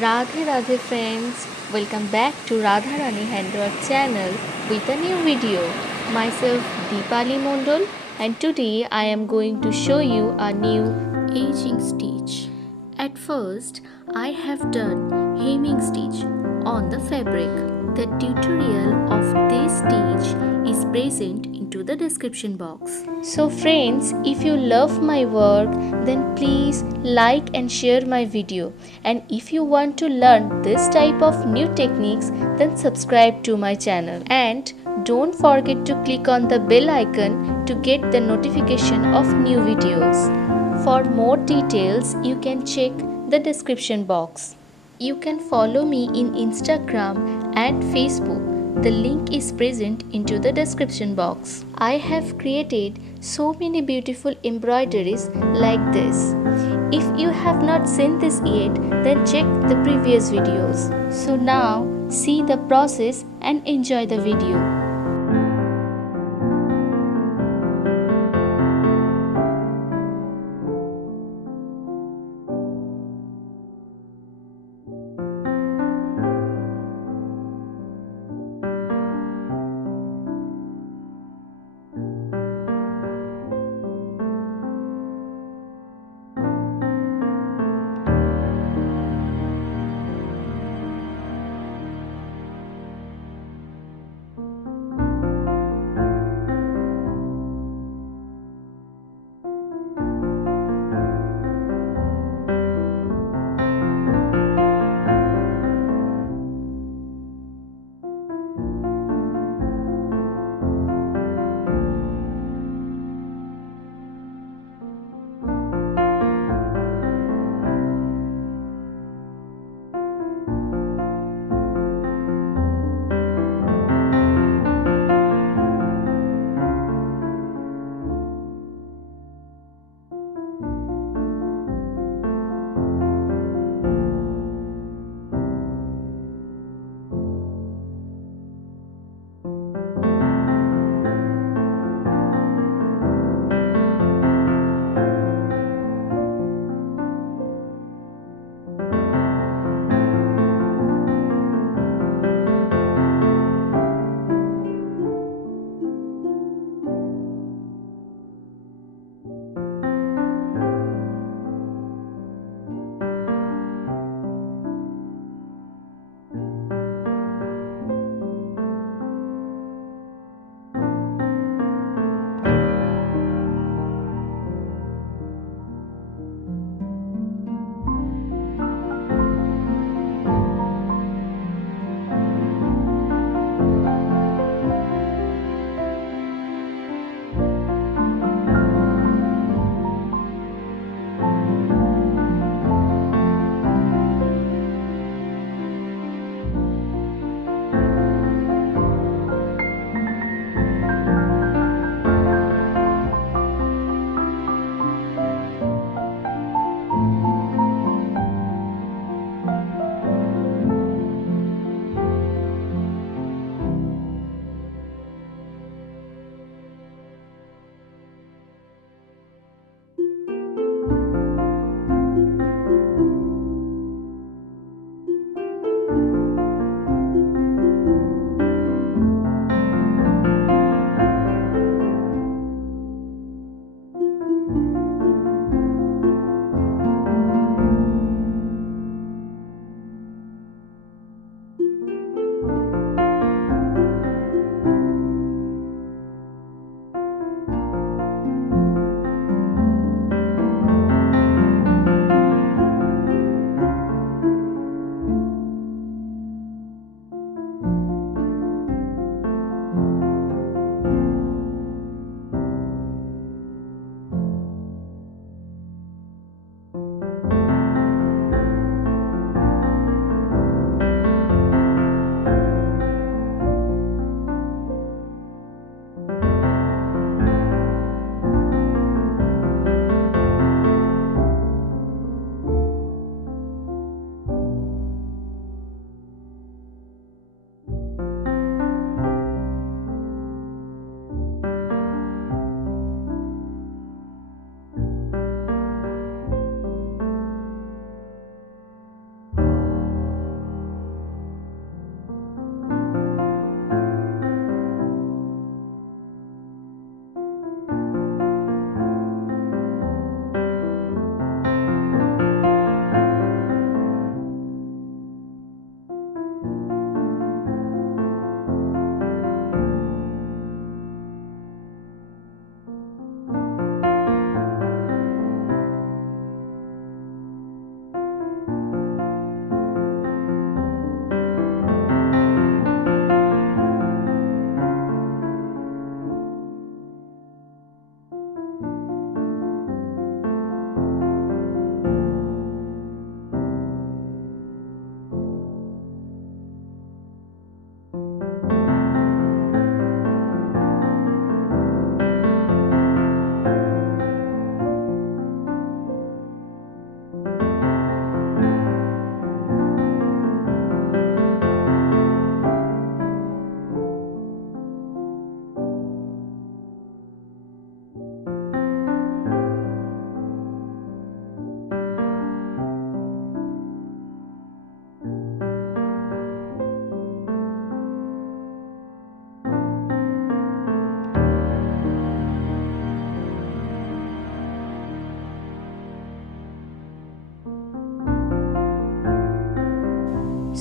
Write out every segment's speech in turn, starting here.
Radhe Radhe friends, welcome back to Radharani Handwork channel with a new video. Myself Deepali Mondol, and today I am going to show you a new edging stitch. At first I have done hemming stitch on the fabric. The tutorial of this stitch is present into the description box. So friends, if you love my work, then please like and share my video, and if you want to learn this type of new techniques, then subscribe to my channel, and don't forget to click on the bell icon to get the notification of new videos. For more details, you can check the description box. You can follow me in Instagram and Facebook. The link is present into the description box. I have created so many beautiful embroideries like this. If you have not seen this yet, then check the previous videos. So now see the process and enjoy the video.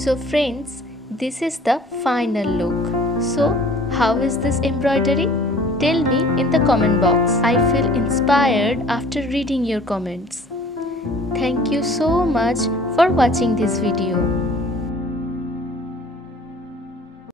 So friends, this is the final look. So how is this embroidery? Tell me in the comment box. I feel inspired after reading your comments. Thank you so much for watching this video.